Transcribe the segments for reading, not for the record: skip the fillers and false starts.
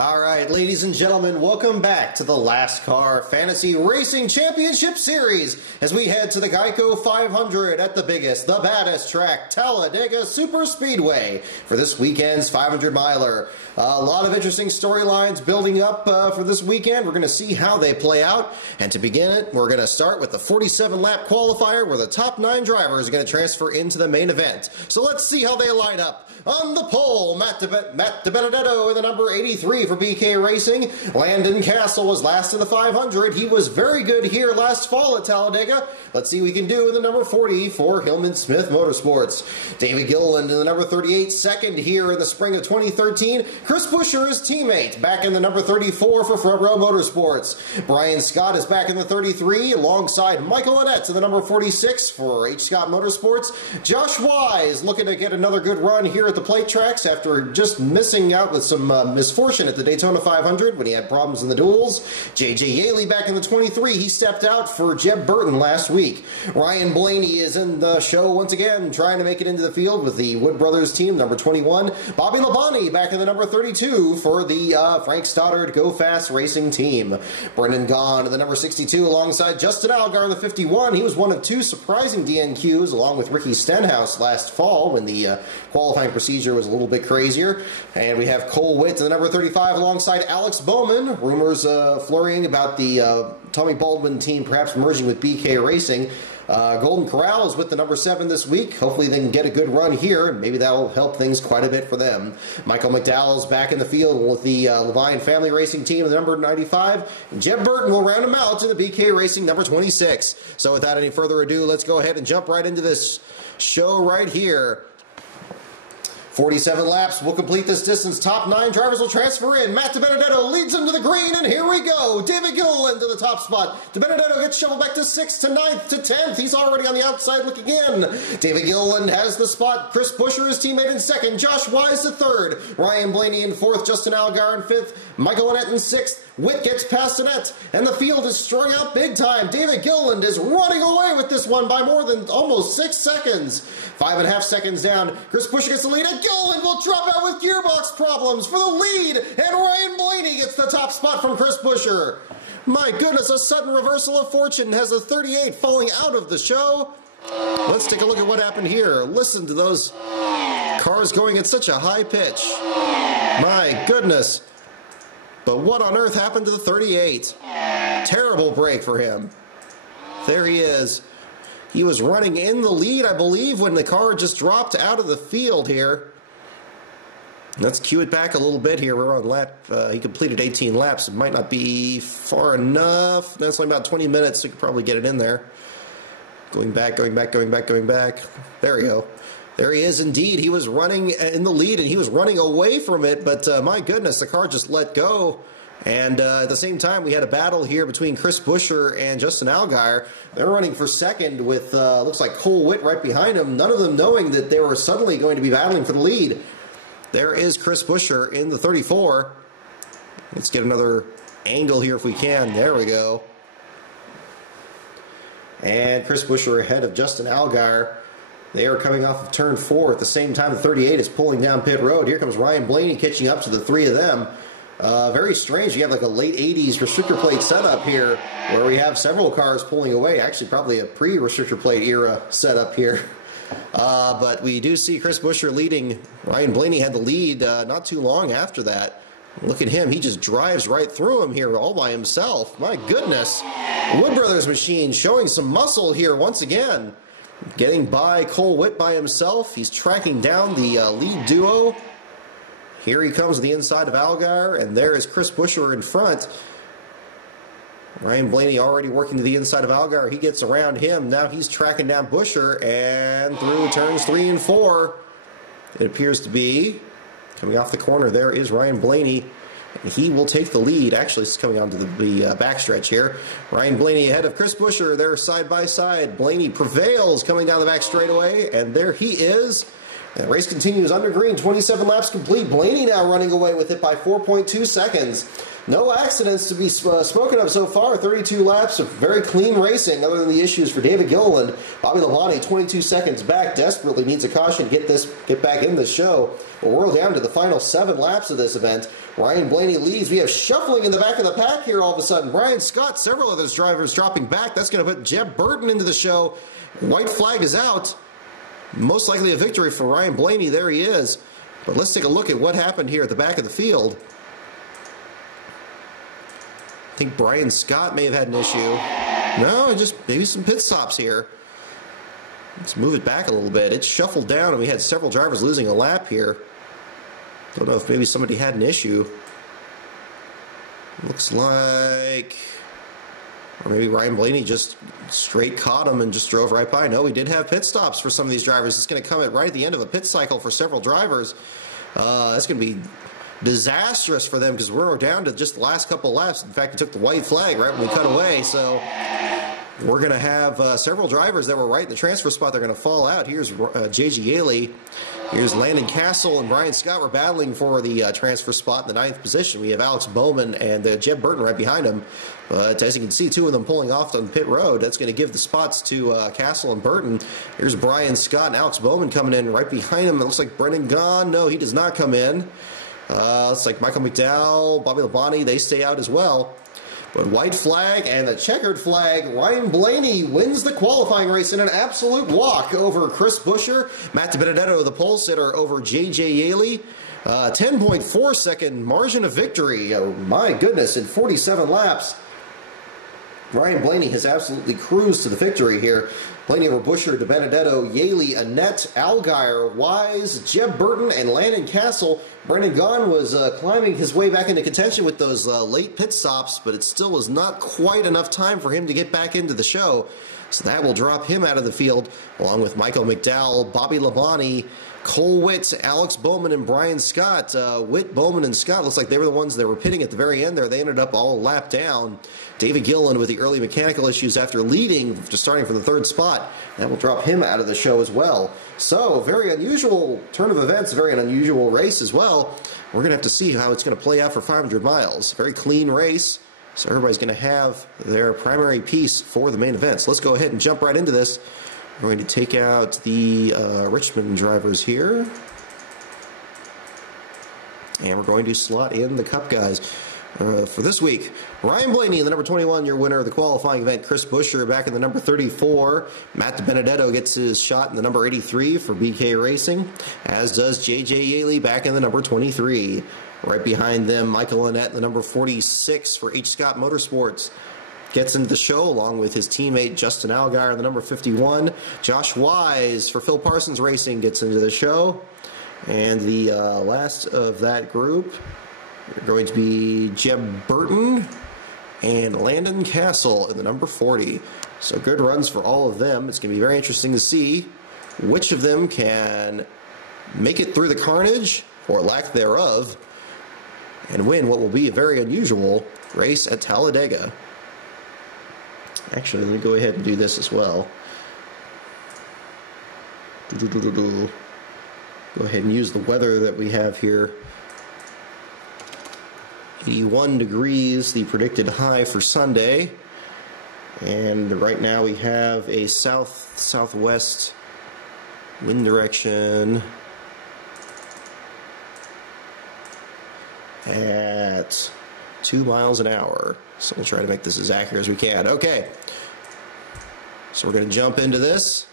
All right, ladies and gentlemen, welcome back to the LASTCAR Fantasy Racing Championship Series as we head to the Geico 500 at the biggest, the baddest track, Talladega Super Speedway, for this weekend's 500-miler. A lot of interesting storylines building up for this weekend. We're going to see how they play out. And to begin it, we're going to start with the 47-lap qualifier where the top 9 drivers are going to transfer into the main event. So let's see how they line up. On the pole, Matt DiBenedetto in the number 83 for BK Racing. Landon Castle was last in the 500. He was very good here last fall at Talladega. Let's see what we can do in the number 40 for Hillman Smith Motorsports. David Gilliland in the number 38, second here in the spring of 2013. Chris Buescher, his teammate, back in the number 34 for Front Row Motorsports. Brian Scott is back in the 33 alongside Michael Annett in the number 46 for H. Scott Motorsports. Josh Wise looking to get another good run here at the plate tracks after just missing out with some misfortune at the Daytona 500 when he had problems in the duels. J.J. Yaley back in the 23. He stepped out for Jeb Burton last week. Ryan Blaney is in the show once again, trying to make it into the field with the Wood Brothers team, number 21. Bobby Labonte back in the number 32 for the Frank Stoddard Go Fast Racing team. Brendan Gaughan in the number 62 alongside Justin Allgaier in the 51. He was one of 2 surprising DNQs along with Ricky Stenhouse last fall when the qualifying procedure was a little bit crazier. And we have Cole Witt in the number 35 alongside Alex Bowman. Rumors flurrying about the Tommy Baldwin team perhaps merging with BK Racing. Golden Corral is with the number 7 this week. Hopefully they can get a good run here. Maybe that'll help things quite a bit for them. Michael McDowell's back in the field with the Levine Family Racing team, the number 95. Jeb Burton will round him out in the BK Racing number 26. So without any further ado, let's go ahead and jump right into this show right here. 47 laps will complete this distance. Top 9 drivers will transfer in. Matt DiBenedetto leads him to the green, and here we go. David Gilliland to the top spot. DiBenedetto gets shoveled back to 6th to 9th to 10th. He's already on the outside looking in. David Gilliland has the spot. Chris Buescher, his teammate, in 2nd. Josh Wise to 3rd. Ryan Blaney in 4th. Justin Allgaier in 5th. Michael Annett in 6th. Witt gets past Annett, and the field is strung out big time. David Gilliland is running away with this one by more than almost 6 seconds. 5.5 seconds down. Chris Buescher gets the lead, and Gilliland will drop out with gearbox problems for the lead, and Ryan Blaney gets the top spot from Chris Buescher. My goodness, a sudden reversal of fortune has a 38 falling out of the show. Let's take a look at what happened here. Listen to those cars going at such a high pitch. My goodness. But what on earth happened to the 38? Terrible break for him. There he is. He was running in the lead, I believe, when the car just dropped out of the field here. Let's cue it back a little bit here. We're on lap. He completed 18 laps. It might not be far enough. That's only about 20 minutes. So you could probably get it in there. Going back. There we go. There he is indeed. He was running in the lead and he was running away from it, but my goodness, the car just let go. And at the same time, we had a battle here between Chris Buescher and Justin Allgaier. They're running for 2nd with, looks like Cole Witt right behind him, none of them knowing that they were suddenly going to be battling for the lead. There is Chris Buescher in the 34. Let's get another angle here if we can. There we go. And Chris Buescher ahead of Justin Allgaier. They are coming off of turn 4 at the same time the 38 is pulling down pit road. Here comes Ryan Blaney catching up to the 3 of them. Very strange. You have like a late 80s restrictor plate setup here where we have several cars pulling away. Actually, probably a pre-restrictor plate era setup here. But we do see Chris Buescher leading. Ryan Blaney had the lead not too long after that. Look at him. He just drives right through him here all by himself. My goodness. Wood Brothers machine showing some muscle here once again. Getting by Cole Witt by himself. He's tracking down the lead duo. Here he comes to the inside of Allgaier, and there is Chris Buescher in front. Ryan Blaney already working to the inside of Allgaier. He gets around him. Now he's tracking down Buescher, and through turns 3 and 4, it appears to be coming off the corner. There is Ryan Blaney. He will take the lead. Actually, it's coming onto the backstretch here. Ryan Blaney ahead of Chris Buescher. They're side by side. Blaney prevails coming down the back straightaway, and there he is. And the race continues under green. 27 laps complete. Blaney now running away with it by 4.2 seconds. No accidents to be spoken of so far. 32 laps of very clean racing, other than the issues for David Gilliland. Bobby Labonte, 22 seconds back, desperately needs a caution to get back in the show. Well, we're down to the final 7 laps of this event. Ryan Blaney leads. We have shuffling in the back of the pack here all of a sudden. Brian Scott, several of those drivers dropping back. That's going to put Jeb Burton into the show. White flag is out. Most likely a victory for Ryan Blaney. There he is. But let's take a look at what happened here at the back of the field. I think Brian Scott may have had an issue. No, just maybe some pit stops here. Let's move it back a little bit. It's shuffled down, and we had several drivers losing a lap here. Don't know if maybe somebody had an issue. Looks like... Or maybe Ryan Blaney just straight caught him and just drove right by. No, we did have pit stops for some of these drivers. It's going to come right at the end of a pit cycle for several drivers. That's going to be disastrous for them because we're down to just the last couple laps. In fact, we took the white flag right when we cut away. So we're going to have several drivers that were right in the transfer spot. They're going to fall out. Here's J.G. Yaley. Here's Landon Castle and Brian Scott. We're battling for the transfer spot in the 9th position. We have Alex Bowman and Jeb Burton right behind him. But as you can see, 2 of them pulling off on pit road. That's going to give the spots to Castle and Burton. Here's Brian Scott and Alex Bowman coming in right behind him. It looks like Brendan Gaughan. No, he does not come in. Looks like Michael McDowell, Bobby Labonte, they stay out as well. But white flag and the checkered flag. Ryan Blaney wins the qualifying race in an absolute walk over Chris Buescher. Matt DiBenedetto, the pole sitter, over J.J. Yaley. 10.4 second margin of victory. Oh, my goodness, in 47 laps. Ryan Blaney has absolutely cruised to the victory here. Blaney over Buescher, DiBenedetto, Yaley, Annette, Allgaier, Wise, Jeb Burton, and Landon Castle. Brendan Gaughan was climbing his way back into contention with those late pit stops, but it still was not quite enough time for him to get back into the show. So that will drop him out of the field, along with Michael McDowell, Bobby Labonte, Cole Witt, Alex Bowman, and Brian Scott. Witt, Bowman, and Scott looks like they were the ones that were pitting at the very end there. They ended up all lapped down. David Gilliland with the early mechanical issues after leading, just starting from the 3rd spot. That will drop him out of the show as well. So, very unusual turn of events, very unusual race as well. We're going to have to see how it's going to play out for 500 miles. Very clean race. So everybody's going to have their primary piece for the main event. So let's go ahead and jump right into this. We're going to take out the Richmond drivers here. And we're going to slot in the Cup guys. For this week, Ryan Blaney in the number 21, your winner of the qualifying event. Chris Buescher back in the number 34. Matt DiBenedetto gets his shot in the number 83 for BK Racing, as does J.J. Yaley back in the number 23. Right behind them, Michael Annette in the number 46 for H. Scott Motorsports. Gets into the show along with his teammate Justin Allgaier in the number 51. Josh Wise for Phil Parsons Racing gets into the show. And the last of that group are going to be Jeb Burton and Landon Castle in the number 40. So good runs for all of them. It's going to be very interesting to see which of them can make it through the carnage or lack thereof and win what will be a very unusual race at Talladega. Actually, let me go ahead and do this as well. Go ahead and use the weather that we have here. 81 degrees, the predicted high for Sunday. And right now we have a south-southwest wind direction at 2 miles an hour. So we'll try to make this as accurate as we can. Okay. So we're going to jump into this.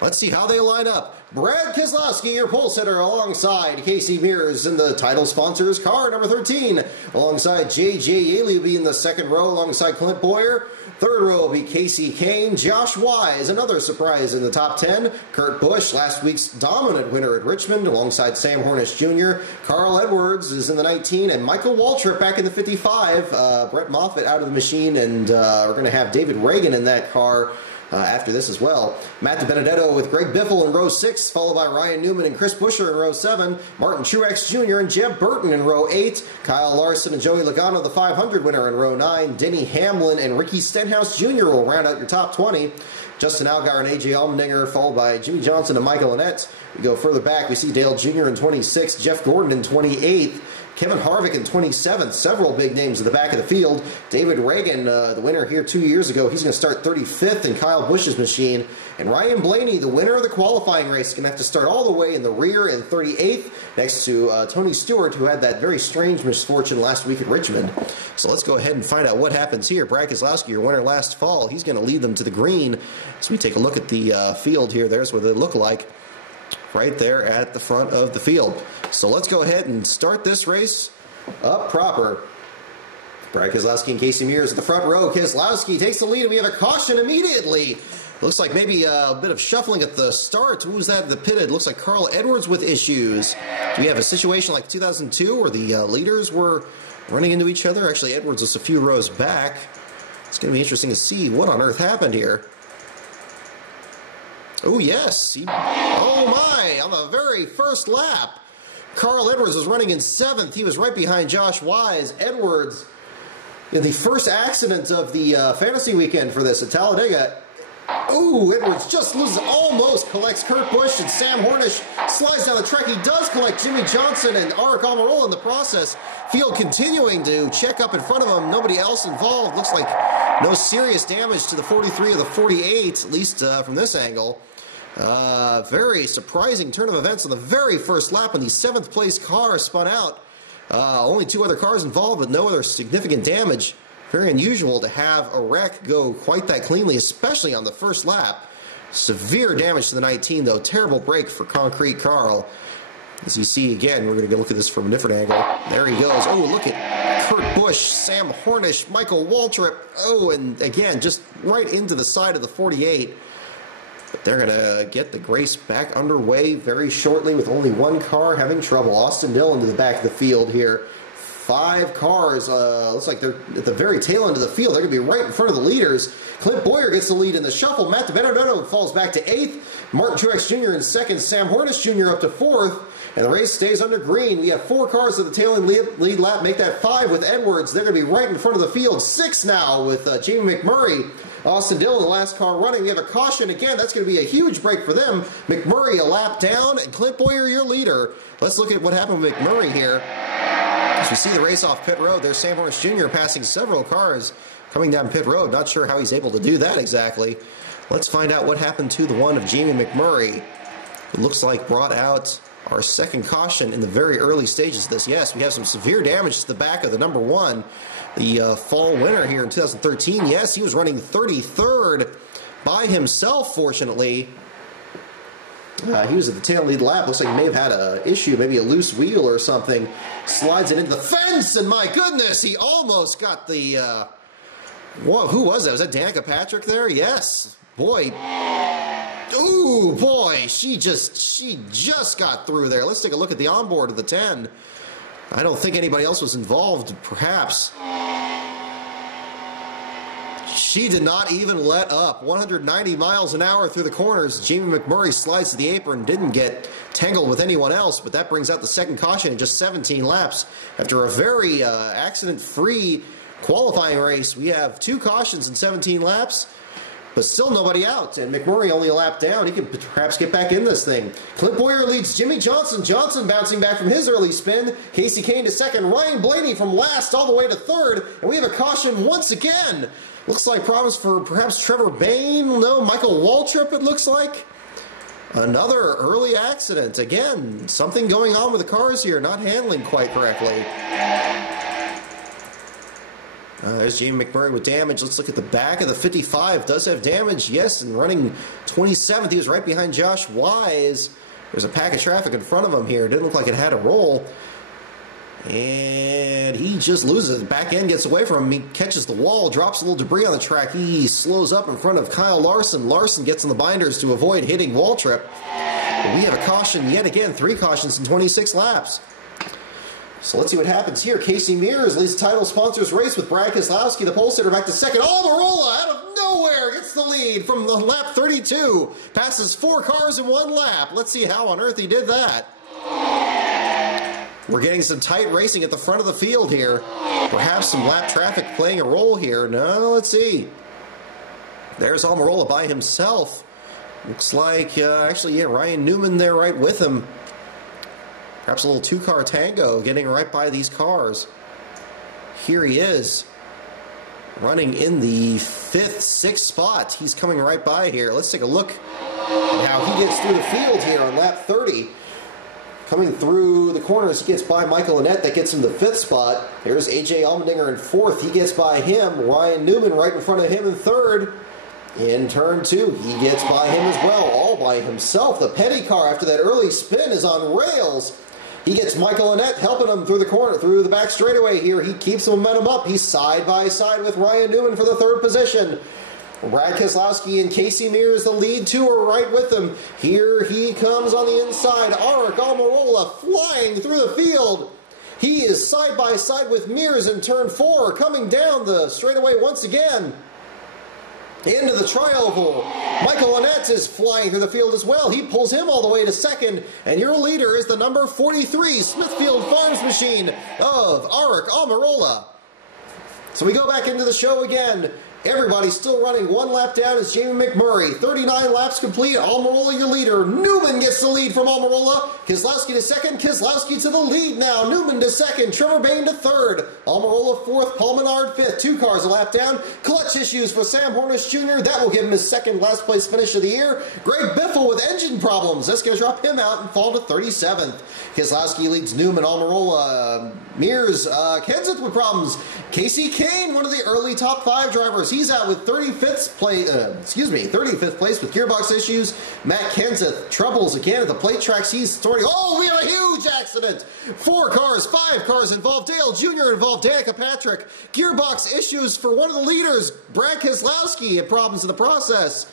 Let's see how they line up. Brad Keselowski, your pole sitter, alongside Casey Mears in the title sponsor's car, number 13. Alongside J.J. Yaley will be in the 2nd row alongside Clint Boyer. 3rd row will be Casey Kane. Josh Wise, another surprise in the top 10. Kurt Busch, last week's dominant winner at Richmond, alongside Sam Hornish Jr. Carl Edwards is in the 19, and Michael Waltrip back in the 55. Brett Moffitt out of the machine, and we're going to have David Reagan in that car after this as well. Matt DiBenedetto with Greg Biffle in row 6, followed by Ryan Newman and Chris Buescher in row 7, Martin Truex Jr. and Jeb Burton in row 8, Kyle Larson and Joey Logano, the 500 winner, in row 9, Denny Hamlin and Ricky Stenhouse Jr. will round out your top 20. Justin Allgaier and A.J. Allmendinger, followed by Jimmy Johnson and Michael Annette. We go further back, we see Dale Jr. in 26, Jeff Gordon in 28th, Kevin Harvick in 27th. Several big names at the back of the field. David Reagan, the winner here 2 years ago, he's going to start 35th in Kyle Busch's machine. And Ryan Blaney, the winner of the qualifying race, is going to have to start all the way in the rear in 38th next to Tony Stewart, who had that very strange misfortune last week at Richmond. So let's go ahead and find out what happens here. Brad Keselowski, your winner last fall, he's going to lead them to the green. So we take a look at the field here. There's what they look like right there at the front of the field. So let's go ahead and start this race up proper. Brad Keselowski and Casey Mears at the front row. Keselowski takes the lead, and we have a caution immediately. Looks like maybe a bit of shuffling at the start. Who was that at the pit? It looks like Carl Edwards with issues. Do we have a situation like 2002 where the leaders were running into each other? Actually, Edwards was a few rows back. It's going to be interesting to see what on earth happened here. Oh, yes. Oh, my. On the very first lap, Carl Edwards was running in 7th. He was right behind Josh Wise. Edwards, in the first accident of the fantasy weekend for this at Talladega. Oh, Edwards just loses, almost collects Kurt Busch, and Sam Hornish slides down the track. He does collect Jimmy Johnson and Aric Almirola in the process. Field continuing to check up in front of him. Nobody else involved. Looks like no serious damage to the 43 or the 48, at least from this angle. Very surprising turn of events on the very first lap when the 7th place car spun out. Only 2 other cars involved, but no other significant damage. Very unusual to have a wreck go quite that cleanly, especially on the first lap. Severe damage to the 19, though. Terrible break for Concrete Carl. As you see again, we're going to look at this from a different angle. There he goes. Oh, look at Kurt Busch, Sam Hornish, Michael Waltrip. Oh, and again, just right into the side of the 48. But they're going to get the race back underway very shortly with only 1 car having trouble. Austin Dillon to the back of the field here. 5 cars, looks like they're at the very tail end of the field. They're going to be right in front of the leaders. Clint Boyer gets the lead in the shuffle. Matt DiBenedetto falls back to 8th. Martin Truex Jr. in 2nd. Sam Hornish Jr. up to 4th. And the race stays under green. We have 4 cars at the tail end lead lap. Make that 5 with Edwards. They're going to be right in front of the field. 6 now with Jamie McMurray. Austin Dillon, the last car running. We have a caution again. That's going to be a huge break for them. McMurray a lap down, and Clint Boyer your leader. Let's look at what happened with McMurray here. As we see the race off pit road, there's Sam Hornish Jr. passing several cars coming down pit road. Not sure how he's able to do that exactly. Let's find out what happened to the one of Jamie McMurray. It looks like brought out our second caution in the very early stages of this. Yes, we have some severe damage to the back of the number 1. The fall winner here in 2013. Yes, he was running 33rd by himself, fortunately. He was at the tail lead lap. Looks like he may have had an issue, maybe a loose wheel or something. Slides it into the fence, and my goodness, he almost got the... Whoa, who was that? Was that Danica Patrick there? Yes. Boy. Ooh, boy, she just got through there. Let's take a look at the onboard of the 10. I don't think anybody else was involved, perhaps. She did not even let up. 190 miles an hour through the corners. Jamie McMurray slides to the apron, didn't get tangled with anyone else, but that brings out the second caution in just 17 laps. After a very accident-free qualifying race, we have 2 cautions in 17 laps. But still nobody out, and McMurray only a lap down. He can perhaps get back in this thing. Clint Boyer leads Jimmy Johnson. Johnson bouncing back from his early spin. Casey Kane to 2nd. Ryan Blaney from last all the way to 3rd. And we have a caution once again. Looks like promise for perhaps Trevor Bayne. No, Michael Waltrip it looks like. Another early accident. Again, something going on with the cars here. Not handling quite correctly. There's Jamie McMurray with damage. Let's look at the back of the 55. Does have damage, yes, and running 27th. He was right behind Josh Wise. There's a pack of traffic in front of him here. Didn't look like it had a roll. And he just loses. The back end gets away from him. He catches the wall, drops a little debris on the track. He slows up in front of Kyle Larson. Larson gets in the binders to avoid hitting Waltrip. But we have a caution yet again. 3 cautions in 26 laps. So let's see what happens here. Casey Mears leads the title sponsors race with Brad Keselowski, the pole sitter, back to 2nd. Almirola out of nowhere gets the lead from the lap 32. Passes 4 cars in 1 lap. Let's see how on earth he did that. We're getting some tight racing at the front of the field here. Perhaps some lap traffic playing a role here. No, let's see. There's Almirola by himself. Looks like, actually, yeah, Ryan Newman there right with him. Perhaps a little two-car tango getting right by these cars. Here he is, running in the 5th, 6th spot. He's coming right by here. Let's take a look at how he gets through the field here on lap 30. Coming through the corners, he gets by Michael Annett. That gets him the 5th spot. There's A.J. Allmendinger in 4th. He gets by him. Ryan Newman right in front of him in 3rd. In turn 2, he gets by him as well, all by himself. The petty car, after that early spin, is on rails. He gets Michael Annett helping him through the corner, through the back straightaway here. He keeps the momentum up. He's side by side with Ryan Newman for the 3rd position. Brad Keselowski and Casey Mears, the lead two, are right with him. Here he comes on the inside. Aric Almirola flying through the field. He is side by side with Mears in turn 4, coming down the straightaway once again. Into the tri-oval. Michael Annett is flying through the field as well. He pulls him all the way to 2nd. And your leader is the number 43 Smithfield Farms machine of Aric Almirola. So we go back into the show again. Everybody's still running. 1 lap down is Jamie McMurray. 39 laps complete. Almirola your leader. Newman gets the lead from Almirola. Keselowski to 2nd. Keselowski to the lead now. Newman to 2nd. Trevor Bayne to 3rd. Almirola 4th. Paul Menard 5th. 2 cars a lap down. Clutch issues for Sam Hornish Jr. That will give him his 2nd last place finish of the year. Greg Biffle with engine problems. That's going to drop him out and fall to 37th. Keselowski leads Newman, Almirola, Mears, Kenseth with problems. Casey Kane, one of the early top 5 drivers. He's out with 35th place with gearbox issues. Matt Kenseth troubles again at the plate tracks. He's starting. Oh, we have a huge accident. 4 cars, 5 cars involved. Dale Jr. involved. Danica Patrick. Gearbox issues for one of the leaders. Brad Keselowski had problems in the process.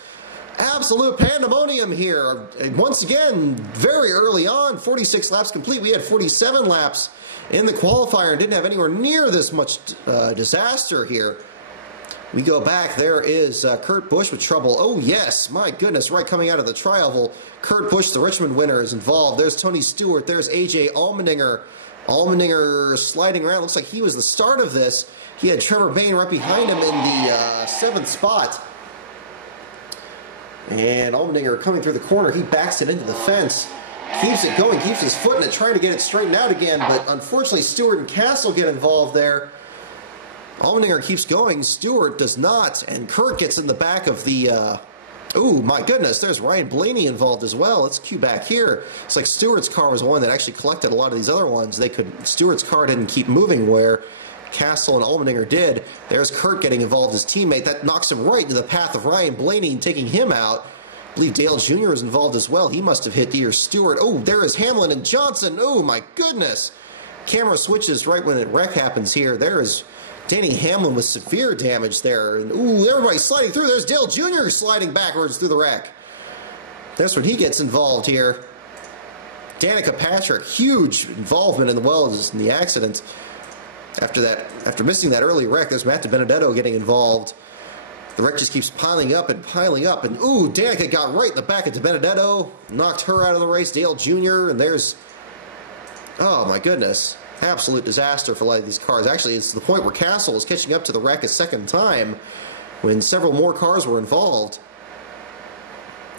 Absolute pandemonium here. Once again, very early on, 46 laps complete. We had 47 laps in the qualifier and didn't have anywhere near this much disaster here. We go back. There is Kurt Busch with trouble. Oh, yes. My goodness. Right coming out of the tri-oval. Kurt Busch, the Richmond winner, is involved. There's Tony Stewart. There's A.J. Allmendinger. Allmendinger sliding around. Looks like he was the start of this. He had Trevor Bayne right behind him in the 7th spot. And Allmendinger coming through the corner. He backs it into the fence. Keeps it going. Keeps his foot in it, trying to get it straightened out again. But unfortunately, Stewart and Castle get involved there. Allmendinger keeps going. Stewart does not. And Kurt gets in the back of the... oh, my goodness. There's Ryan Blaney involved as well. Let's cue back here. It's like Stewart's car was one that actually collected a lot of these other ones. Stewart's car didn't keep moving where Castle and Allmendinger did. There's Kurt getting involved, his teammate. That knocks him right into the path of Ryan Blaney and taking him out. I believe Dale Jr. is involved as well. He must have hit either Stewart. Oh, there is Hamlin and Johnson. Oh, my goodness. Camera switches right when a wreck happens here. There is Danny Hamlin with severe damage there. And, ooh, everybody's sliding through. There's Dale Jr. sliding backwards through the wreck. That's when he gets involved here. Danica Patrick, huge involvement in the accident. After missing that early wreck, there's Matt DiBenedetto getting involved. The wreck just keeps piling up. And, ooh, Danica got right in the back of DiBenedetto, knocked her out of the race. Dale Jr., and there's, oh my goodness, absolute disaster for a lot of these cars. Actually, it's to the point where Castle is catching up to the wreck a second time when several more cars were involved.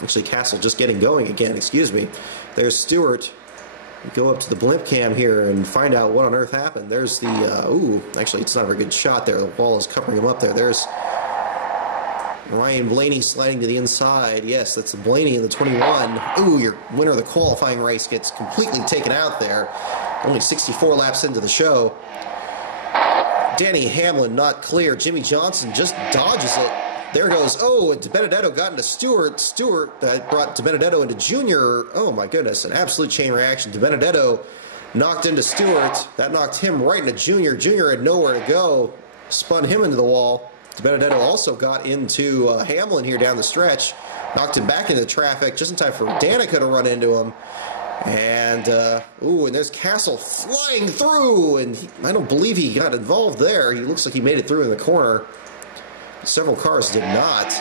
Actually, Castle just getting going again, excuse me. There's Stewart. Go up to the blimp cam here and find out what on earth happened. There's the, ooh, actually, it's not a very good shot there. The wall is covering him up there. There's Ryan Blaney sliding to the inside. Yes, that's Blaney in the 21. Ooh, your winner of the qualifying race gets completely taken out there. Only 64 laps into the show. Danny Hamlin not clear. Jimmy Johnson just dodges it. There goes, oh, and DiBenedetto got into Stewart. Stewart brought DiBenedetto into Junior. Oh, my goodness, an absolute chain reaction. DiBenedetto knocked into Stewart. That knocked him right into Junior. Junior had nowhere to go. Spun him into the wall. DiBenedetto also got into Hamlin here down the stretch. Knocked him back into traffic just in time for Danica to run into him. And, ooh, and there's Castle flying through. And I don't believe he got involved there. He looks like he made it through in the corner. Several cars did not.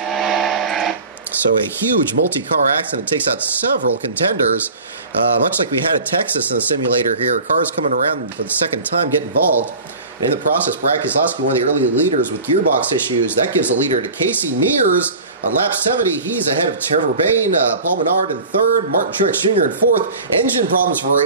So a huge multi-car accident takes out several contenders. Much like we had at Texas in the simulator here. Cars coming around for the second time get involved. And in the process, Brad Keselowski, one of the early leaders with gearbox issues, that gives the leader to Casey Mears. On lap 70, he's ahead of Trevor Bayne, Paul Menard in third, Martin Truex Jr. in fourth. Engine problems for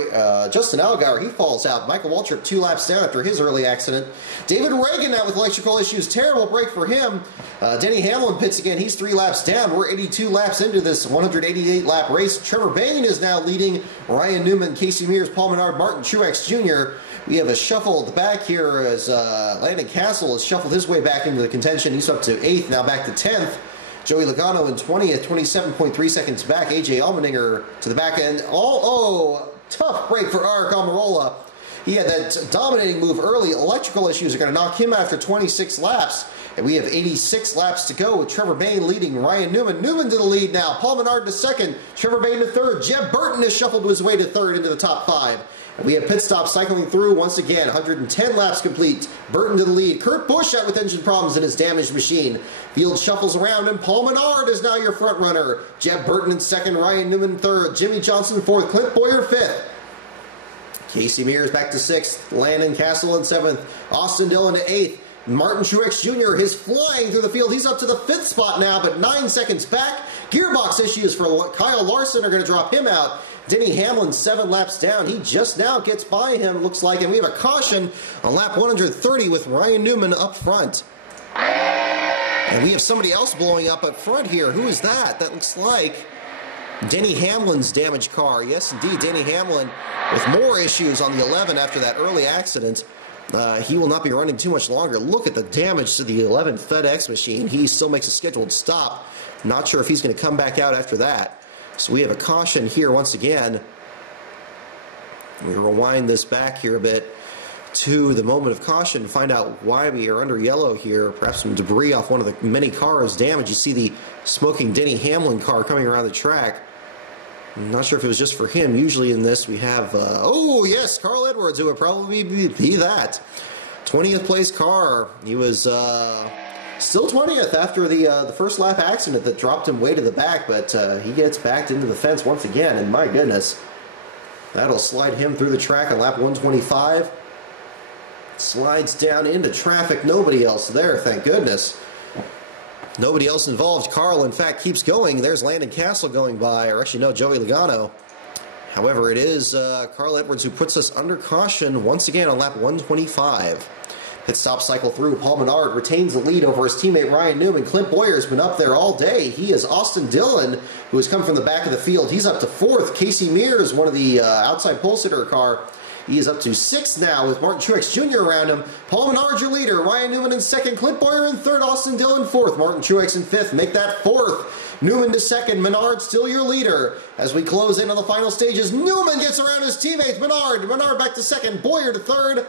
Justin Allgaier. He falls out. Michael Waltrip 2 laps down after his early accident. David Reagan out with electrical issues. Terrible break for him. Denny Hamlin pits again. He's 3 laps down. We're 82 laps into this 188-lap race. Trevor Bayne is now leading. Ryan Newman, Casey Mears, Paul Menard, Martin Truex Jr. We have a shuffle at the back here as Landon Castle has shuffled his way back into the contention. He's up to 8th, now back to 10th. Joey Logano in 20th, 27.3 seconds back. A.J. Allmendinger to the back end. Tough break for Aric Almirola. He had that dominating move early. Electrical issues are going to knock him out after 26 laps. And we have 86 laps to go with Trevor Bayne leading Ryan Newman. Newman to the lead now. Paul Menard to second. Trevor Bayne to third. Jeb Burton has shuffled his way to third into the top 5. And we have pit stops cycling through once again. 110 laps complete. Burton to the lead. Kurt Busch out with engine problems in his damaged machine. Field shuffles around, and Paul Menard is now your front runner. Jeb Burton in second. Ryan Newman third. Jimmy Johnson fourth. Clint Bowyer fifth. Casey Mears back to 6th. Landon Castle in 7th. Austin Dillon to 8th. Martin Truex Jr. is flying through the field. He's up to the 5th spot now, but 9 seconds back. Gearbox issues for Kyle Larson are going to drop him out. Denny Hamlin 7 laps down. He just now gets by him, looks like, and we have a caution on lap 130 with Ryan Newman up front. And we have somebody else blowing up front here. Who is that? That looks like Denny Hamlin's damaged car. Yes, indeed, Denny Hamlin with more issues on the 11 after that early accident. He will not be running too much longer. Look at the damage to the 11 FedEx machine. He still makes a scheduled stop. Not sure if he's going to come back out after that. So we have a caution here once again. We rewind this back here a bit to the moment of caution to find out why we are under yellow here. Perhaps some debris off one of the many cars damaged. You see the smoking Denny Hamlin car coming around the track. I'm not sure if it was just for him. Usually in this we have, oh yes, Carl Edwards, who would probably be that. 20th place car. He was still 20th after the first lap accident that dropped him way to the back, but he gets backed into the fence once again, and my goodness, that'll slide him through the track on lap 125. Slides down into traffic. Nobody else there, thank goodness. Nobody else involved. Carl, in fact, keeps going. There's Landon Castle going by, or actually, no, Joey Logano. However, it is Carl Edwards who puts us under caution once again on lap 125. Pit stop cycle through. Paul Menard retains the lead over his teammate Ryan Newman. Clint Bowyer's been up there all day. He is Austin Dillon, who has come from the back of the field. He's up to 4th. Casey Mears, one of the outside pole sitter car. He is up to 6th now with Martin Truex Jr. around him. Paul Menard, your leader. Ryan Newman in 2nd. Clint Bowyer in 3rd. Austin Dillon 4th. Martin Truex in 5th. Make that 4th. Newman to 2nd. Menard still your leader. As we close in on the final stages, Newman gets around his teammates. Menard back to 2nd. Bowyer to 3rd.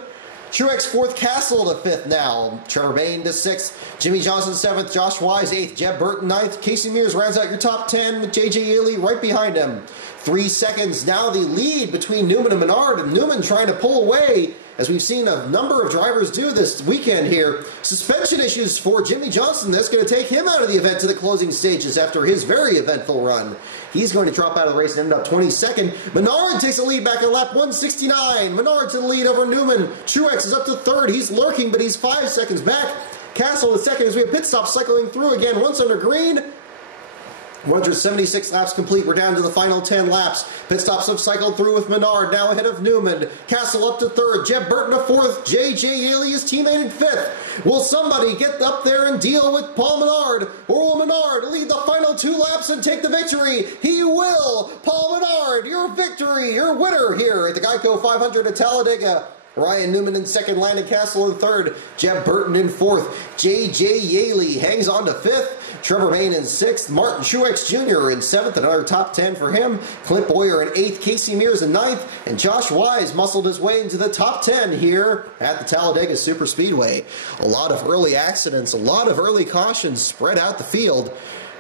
Truex 4th, Castle to 5th now. Trevor Bayne to 6th. Jimmy Johnson 7th. Josh Wise 8th. Jeb Burton 9th. Casey Mears rounds out your top 10 with J.J. Yeley right behind him. 3 seconds now the lead between Newman and Menard, and Newman trying to pull away, as we've seen a number of drivers do this weekend here. Suspension issues for Jimmy Johnson. That's going to take him out of the event to the closing stages after his very eventful run. He's going to drop out of the race and end up 22nd. Menard takes a lead back on lap 169. Menard to the lead over Newman. Truex is up to 3rd. He's lurking, but he's 5 seconds back. Castle to 2nd as we have pit stop cycling through again once under green. 176 laps complete. We're down to the final 10 laps. Pit stops have cycled through with Menard now ahead of Newman. Castle up to 3rd. Jeb Burton to 4th. J.J. Yeley is teammate in 5th. Will somebody get up there and deal with Paul Menard? Or will Menard lead the final 2 laps and take the victory? He will! Paul Menard, your victory, your winner here at the Geico 500 at Talladega. Ryan Newman in 2nd, Landon Castle in 3rd, Jeb Burton in 4th, J.J. Yeley hangs on to 5th, Trevor Bayne in 6th, Martin Truex Jr. in 7th, another top 10 for him, Clint Bowyer in 8th, Casey Mears in 9th, and Josh Wise muscled his way into the top 10 here at the Talladega Superspeedway. A lot of early accidents, a lot of early cautions spread out the field.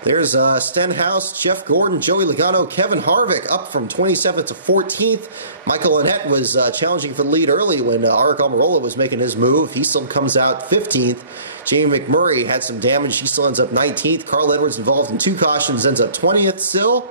There's Stenhouse, Jeff Gordon, Joey Logano, Kevin Harvick up from 27th to 14th. Michael Annett was challenging for the lead early when Aric Almirola was making his move. He still comes out 15th. Jamie McMurray had some damage. He still ends up 19th. Carl Edwards involved in 2 cautions, ends up 20th still.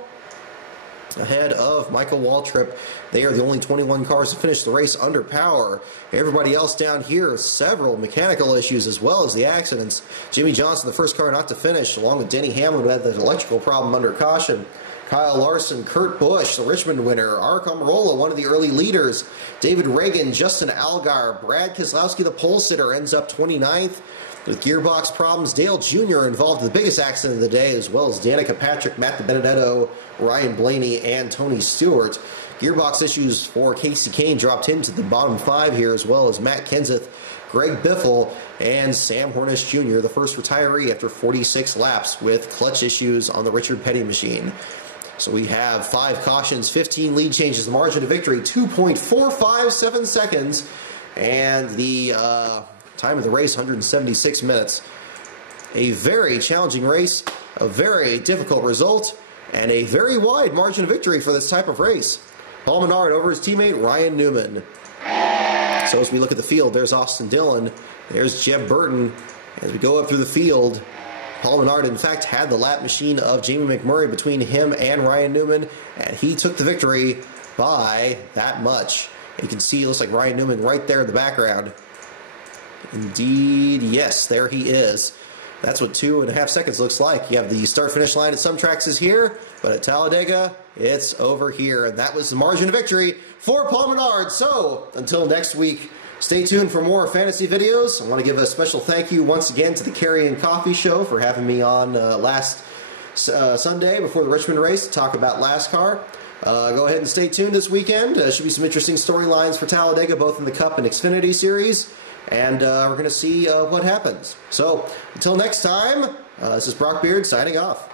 ahead of Michael Waltrip. They are the only 21 cars to finish the race under power. Everybody else down here, several mechanical issues as well as the accidents. Jimmy Johnson, the first car not to finish, along with Denny Hamlin, who had the electrical problem under caution. Kyle Larson, Kurt Busch, the Richmond winner. Ark Almirola, one of the early leaders. David Reagan, Justin Allgaier, Brad Keselowski, the pole sitter, ends up 29th. With gearbox problems, Dale Jr. involved in the biggest accident of the day, as well as Danica Patrick, Matt DiBenedetto, Ryan Blaney, and Tony Stewart. Gearbox issues for Casey Kane dropped him to the bottom 5 here, as well as Matt Kenseth, Greg Biffle, and Sam Hornish Jr., the first retiree after 46 laps with clutch issues on the Richard Petty machine. So we have 5 cautions, 15 lead changes, the margin of victory, 2.457 seconds, and the time of the race, 176 minutes. A very challenging race, a very difficult result, and a very wide margin of victory for this type of race. Paul Menard over his teammate Ryan Newman. So as we look at the field, there's Austin Dillon, there's Jeb Burton. As we go up through the field, Paul Menard, in fact, had the lap machine of Jamie McMurray between him and Ryan Newman, and he took the victory by that much. You can see, it looks like Ryan Newman right there in the background. Indeed, yes, there he is. That's what 2.5 seconds looks like. You have the start-finish line at some tracks is here, but at Talladega, it's over here. And that was the margin of victory for Paul Menard. So, until next week, stay tuned for more fantasy videos. I want to give a special thank you once again to the Carry and Coffee Show for having me on last Sunday before the Richmond race to talk about LASTCAR. Go ahead and stay tuned this weekend. Should be some interesting storylines for Talladega, both in the Cup and Xfinity Series. And we're going to see what happens. So, until next time, this is Brock Beard signing off.